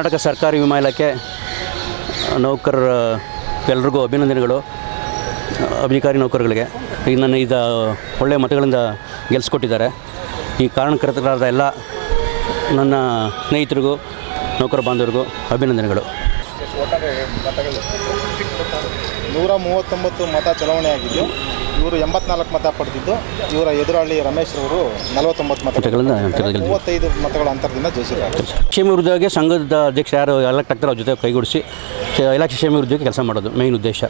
ಕರ್ನಾಟಕ ಸರ್ಕಾರಿ ವಿಮಾ ಇಲಾಖೆ ನೌಕರರ ಎಲ್ಲರಿಗೂ ಅಭಿನಂದನೆಗಳು. ಅಧಿಕಾರಿ ನೌಕರರಿಗೆ ಈಗ ನನ್ನ ಒಳ್ಳೆಯ ಮತಗಳಿಂದ ಗೆಲ್ಲಿಸ್ಕೊಟ್ಟಿದ್ದಾರೆ. ಈ ಕಾರಣಕರ್ತರಾದ ಎಲ್ಲ ನನ್ನ ಸ್ನೇಹಿತರಿಗೂ ನೌಕರ ಬಾಂಧವರಿಗೂ ಅಭಿನಂದನೆಗಳು. 139 ಮತ ಚಲಾವಣೆ ಆಗಿದ್ದು, ಇವರು 84 ಮತ ಪಡೆದಿದ್ದು, ಇವರ ಎದುರಾಳಿ ರಮೇಶ್ ಅವರು 49 ಮತಗಳಿಂದ 35 ಮತಗಳ ಅಂತರದಿಂದ ಜಯಿಸಿದ್ದಾರೆ. ಕ್ಷೇಮ ವೃದ್ಧಿಗೆ ಸಂಘದ ಅಧ್ಯಕ್ಷ ಯಾರು ಎಲೆಕ್ಟ್ ಆಗ್ತಾರೆ ಅವ್ರ ಜೊತೆ ಕೈಗೂಡಿಸಿ ಇಲಾಖೆ ಕ್ಷೇಮ ವೃದ್ಧಿಗೆ ಕೆಲಸ ಮಾಡೋದು ಮೇಯ್ನ್ ಉದ್ದೇಶ.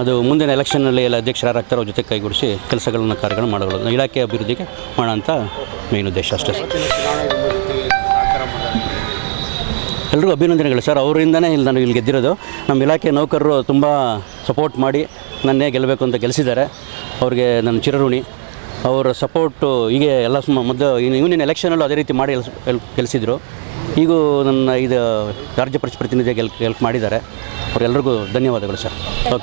ಅದು ಮುಂದಿನ ಎಲೆಕ್ಷನ್ನಲ್ಲಿ ಎಲ್ಲ ಅಧ್ಯಕ್ಷರು ಯಾರು ಆಗ್ತಾರೋ ಅವ್ರ ಜೊತೆ ಕೈಗೂಡಿಸಿ ಕೆಲಸಗಳನ್ನ ಕಾರ್ಯಗಳನ್ನು ಮಾಡೋದು ಇಲಾಖೆ ಅಭಿವೃದ್ಧಿಗೆ ಮಾಡೋಂಥ ಮೇಯ್ನ್ ಉದ್ದೇಶ ಅಷ್ಟೇ. ಎಲ್ಲರಿಗೂ ಅಭಿನಂದನೆಗಳು ಸರ್. ಅವರಿಂದನೇ ನಾನು ಇಲ್ಲಿ ಗೆದ್ದಿರೋದು. ನಮ್ಮ ಇಲಾಖೆ ನೌಕರರು ತುಂಬ ಸಪೋರ್ಟ್ ಮಾಡಿ ನನ್ನೇ ಗೆಲ್ಲಬೇಕು ಅಂತ ಗೆಲ್ಲಿಸಿದ್ದಾರೆ. ಅವ್ರಿಗೆ ನನ್ನ ಚಿರಋಣಿ. ಅವರ ಸಪೋರ್ಟು ಹೀಗೆ ಎಲ್ಲ ಇವನಿನ ಎಲೆಕ್ಷನಲ್ಲೂ ಅದೇ ರೀತಿ ಮಾಡಿ ಗೆಲ್ಲಿಸಿದರು. ಈಗೂ ನನ್ನ ರಾಜ್ಯ ಪ್ರತಿನಿಧಿಯಾಗಿ ಹೆಲ್ಪ್ ಮಾಡಿದ್ದಾರೆ. ಅವರೆಲ್ಲರಿಗೂ ಧನ್ಯವಾದಗಳು ಸರ್. ಓಕೆ.